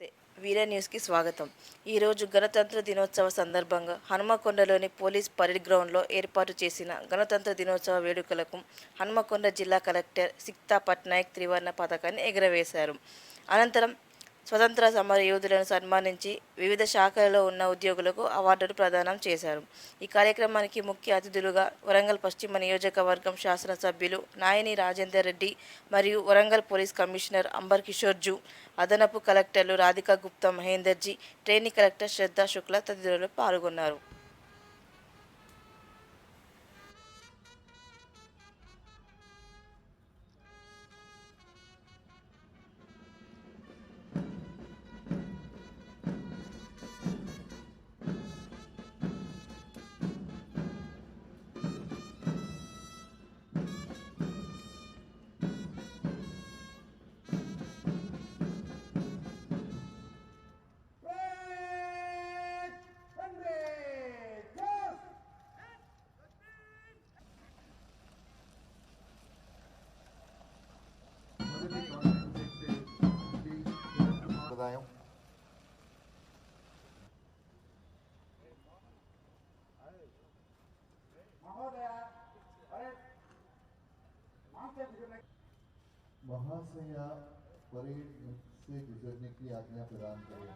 నమస్తే, వీర న్యూస్కి స్వాగతం. ఈరోజు గణతంత్ర దినోత్సవ సందర్భంగా హనుమకొండలోని పోలీస్ పరేడ్ గ్రౌండ్లో ఏర్పాటు చేసిన గణతంత్ర దినోత్సవ వేడుకలకు హనుమకొండ జిల్లా కలెక్టర్ సిక్తా పట్నాయక్ త్రివర్ణ పతాకాన్ని ఎగురవేశారు. అనంతరం స్వతంత్ర సమర యోధులను సన్మానించి వివిధ శాఖలలో ఉన్న ఉద్యోగులకు అవార్డులు ప్రదానం చేశారు. ఈ కార్యక్రమానికి ముఖ్య అతిథులుగా వరంగల్ పశ్చిమ నియోజకవర్గం శాసనసభ్యులు నాయని రాజేందర్ రెడ్డి మరియు Warangal police commissioner amber Kishore zoo, అదనపు కలెక్టర్లు రాధికా గుప్తా మహేందర్జీ, ట్రైనీ కలెక్టర్ శ్రద్ధా శుక్లా తదితరులు పాల్గొన్నారు. महाशय परेड से गुजरने की आज्ञा प्रदान करें।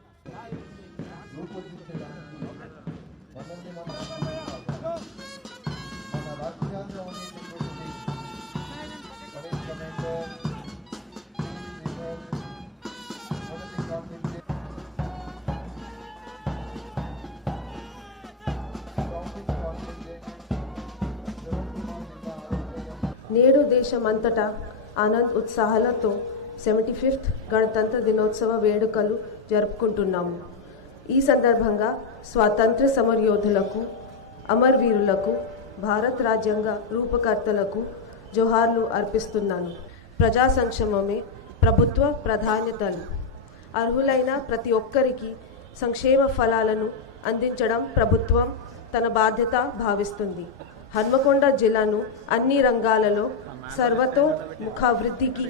నేడు దేశమంతటా ఆనంద్ ఉత్సాహాలతో 75th గణతంత్ర దినోత్సవ వేడుకలు జరుపుకుంటున్నాము. ఈ సందర్భంగా స్వాతంత్ర్య సమరయోధులకు, అమరవీరులకు, భారత రాజ్యాంగ రూపకర్తలకు జోహార్లు అర్పిస్తున్నాను. ప్రజా సంక్షేమమే ప్రభుత్వ ప్రాధాన్యతలు. అర్హులైన ప్రతి ఒక్కరికి సంక్షేమ ఫలాలను అందించడం ప్రభుత్వం తన బాధ్యత భావిస్తుంది. హన్మకొండ జిల్లాను అన్ని రంగాలలో సర్వతోముఖాభివృద్ధికి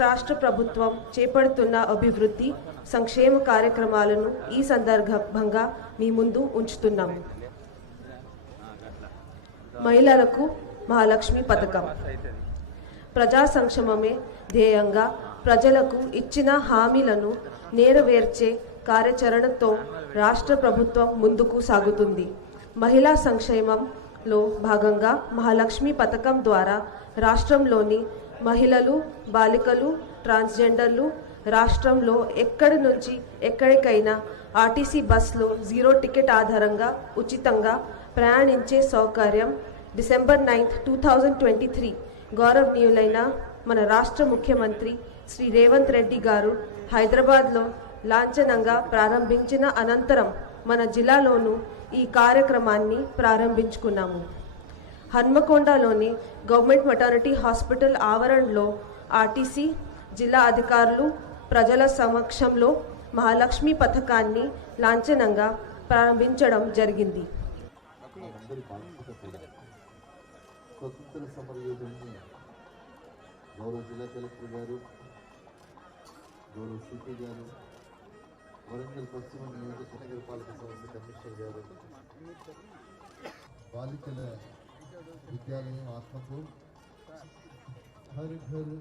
రాష్ట్ర ప్రభుత్వం చేపడుతున్న అభివృద్ధి సంక్షేమ కార్యక్రమాలను ఈ సందర్భంగా మీ ముందు ఉంచుతున్నాము. మహిళలకు మహాలక్ష్మి పథకం. ప్రజా సంక్షేమమే ధ్యేయంగా ప్రజలకు ఇచ్చిన హామీలను నెరవేర్చే కార్యాచరణతో రాష్ట్ర ప్రభుత్వం ముందుకు సాగుతుంది. మహిళా సంక్షేమంలో భాగంగా మహాలక్ష్మి పథకం ద్వారా రాష్ట్రంలోని మహిళలు, బాలికలు, ట్రాన్స్జెండర్లు రాష్ట్రంలో ఎక్కడి నుంచి ఎక్కడికైనా ఆర్టీసీ బస్లో 0 టికెట్ ఆధారంగా ఉచితంగా ప్రయాణించే సౌకర్యం డిసెంబర్ 9, 2023 గౌరవనీయులైన మన రాష్ట్ర ముఖ్యమంత్రి శ్రీ రేవంత్ రెడ్డి గారు హైదరాబాద్లో లాంఛనంగా ప్రారంభించిన అనంతరం మన జిల్లాలోనూ ఈ కార్యక్రమాన్ని ప్రారంభించుకున్నాము. హన్మకొండలోని గవర్నమెంట్ మెటర్నిటీ హాస్పిటల్ ఆవరణలో ఆర్టీసీ జిల్లా అధికారులు ప్రజల సమక్షంలో మహాలక్ష్మి పథకాన్ని లాంఛనంగా ప్రారంభించడం జరిగింది. స్వతంత్ర సమరయోధుల్ని గౌరవ జిల్లా కలెక్టర్ గారు, గౌరవ సిపి గారు, వరంగల్ పశ్చిమ నియోజకవర్గ పాలక సంస్థ కమిషనర్ గారు, బాలికల విద్యాలయం ఆత్మకు హర్ ఘర్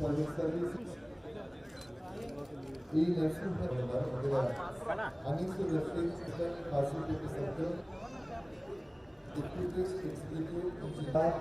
service ఈ nursing Anil Rafiq hospital centre deputy executive engineer